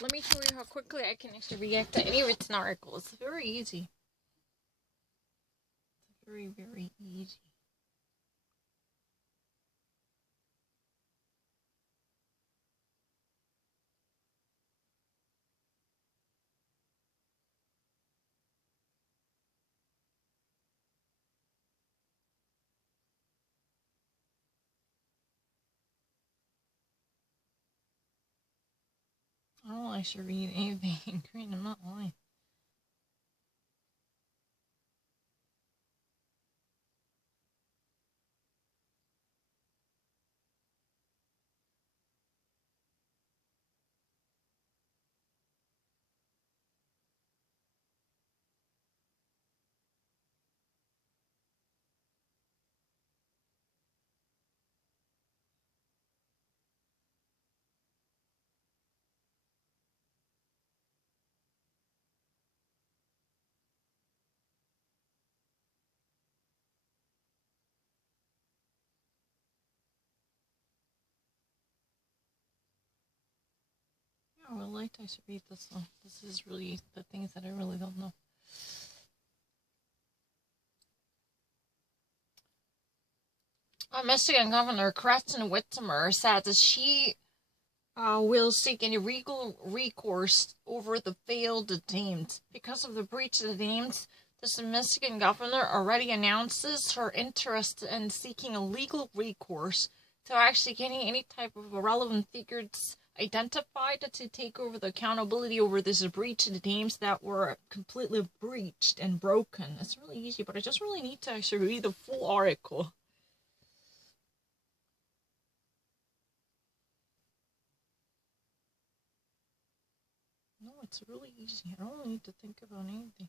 Let me show you how quickly I can actually react to any written article. It's very easy. It's very, very easy. I don't actually read anything in Korean. I'm not lying. I would like to actually read this one. This is really the things that I really don't know. Michigan Governor Gretchen Whitmer said that she will seek any legal recourse over the failed attempts. Because of the breach of the names, the Michigan governor already announces her interest in seeking a legal recourse to actually getting any type of relevant figures identified to take over the accountability over this breach of the names that were completely breached and broken. It's really easy, but I just really need to actually read the full article. No, it's really easy. I don't need to think about anything.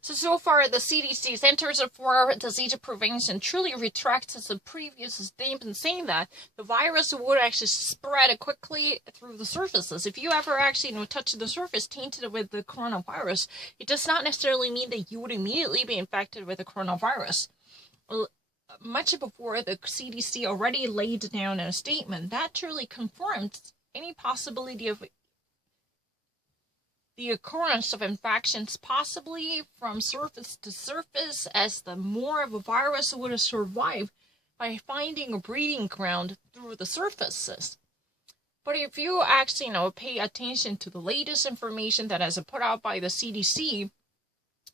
So far, the CDC, Centers for Disease Prevention, truly retracts its previous statement saying that the virus would actually spread quickly through the surfaces. If you ever actually touch the surface tainted with the coronavirus, it does not necessarily mean that you would immediately be infected with the coronavirus. Much before the CDC already laid down a statement that truly confirms any possibility of the occurrence of infections possibly from surface to surface, as the more of a virus would survive by finding a breeding ground through the surfaces. But if you actually pay attention to the latest information that is put out by the CDC,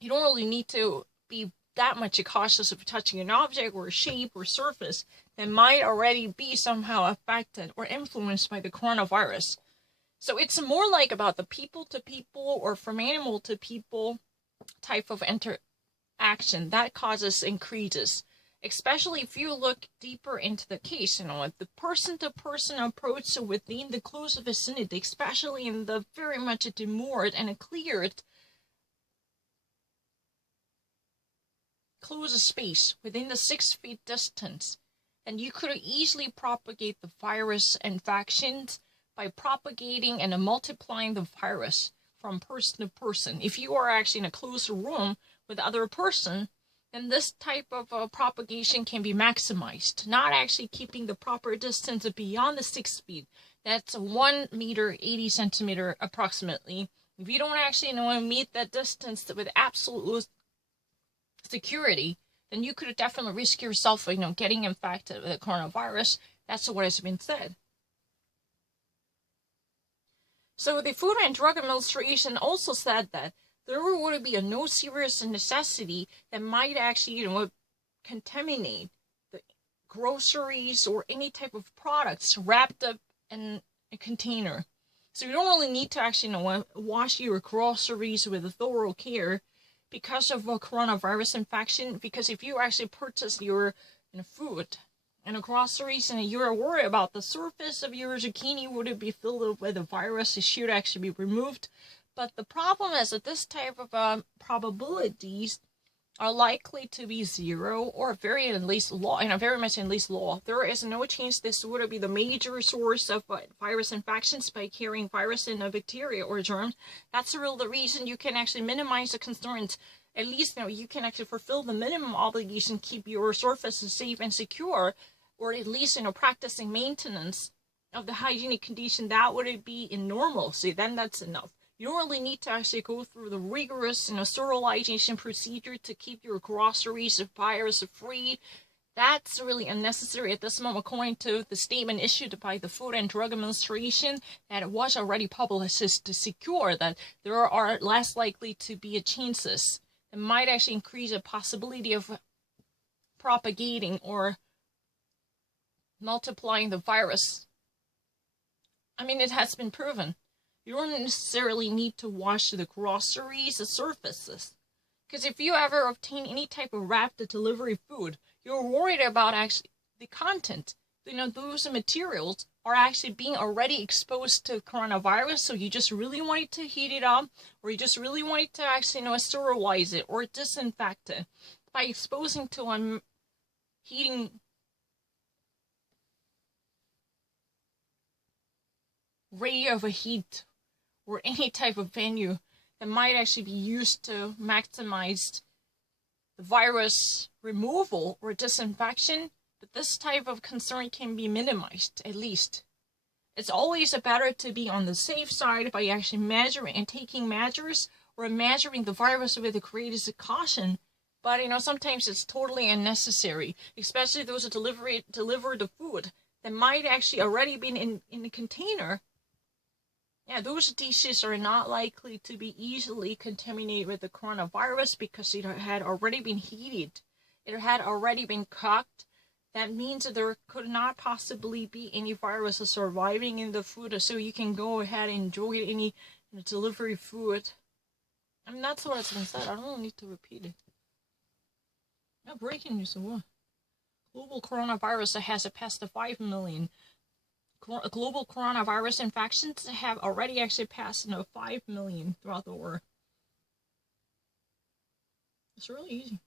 you don't really need to be that much cautious of touching an object or shape or surface that might already be somehow affected or influenced by the coronavirus. So it's more like about the people to people or from animal to people type of interaction that causes increases. Especially if you look deeper into the case, the person to person approach within the close vicinity, especially in the very much demurred and cleared closed space within the 6 feet distance, then you could easily propagate the virus infections by propagating and multiplying the virus from person to person. If you are actually in a closed room with other person, then this type of propagation can be maximized, not actually keeping the proper distance beyond the 6 feet. That's 1 meter, 80 centimeter approximately. If you don't actually meet that distance with absolute security, then you could definitely risk yourself, getting infected with the coronavirus. That's what has been said. So the Food and Drug Administration also said that there would be no serious necessity that might actually, contaminate the groceries or any type of products wrapped up in a container. So you don't really need to actually, wash your groceries with thorough care because of a coronavirus infection. Because if you actually purchase your food and groceries and you're worried about the surface of your zucchini, would it be filled with a virus? It should actually be removed. But the problem is that this type of probabilities are likely to be zero or very at least low, very much at least low. There is no chance this would be the major source of virus infections by carrying virus in a bacteria or germ. That's the reason you can actually minimize the concerns. At least you can actually fulfill the minimum obligation, keep your surfaces safe and secure, or at least practicing maintenance of the hygienic condition. That would be in normalcy. Then that's enough. You don't really need to actually go through the rigorous sterilization procedure to keep your groceries virus-free. That's really unnecessary at this moment, according to the statement issued by the Food and Drug Administration that it was already published to secure that there are less likely to be chances that might actually increase the possibility of propagating or multiplying the virus. It has been proven. You don't necessarily need to wash the groceries, the surfaces. Because if you ever obtain any type of rapid delivery food, you're worried about actually the content. Those materials are actually being already exposed to coronavirus, so you just really wanted to heat it up, or you just really wanted to actually sterilize it or disinfect it. By exposing to heating ray of a heat or any type of venue that might actually be used to maximize the virus removal or disinfection, but this type of concern can be minimized, at least. It's always better to be on the safe side by actually measuring and taking measures or measuring the virus with the greatest caution. But, sometimes it's totally unnecessary, especially those who deliver the food that might actually already been in the container. Yeah, those dishes are not likely to be easily contaminated with the coronavirus because it had already been heated. It had already been cooked. That means that there could not possibly be any virus surviving in the food, so you can go ahead and enjoy any delivery food. That's what it's been said. I don't need to repeat it. Now, breaking news. Global coronavirus has passed 5 million. Global coronavirus infections have already actually passed 5 million throughout the world. It's really easy.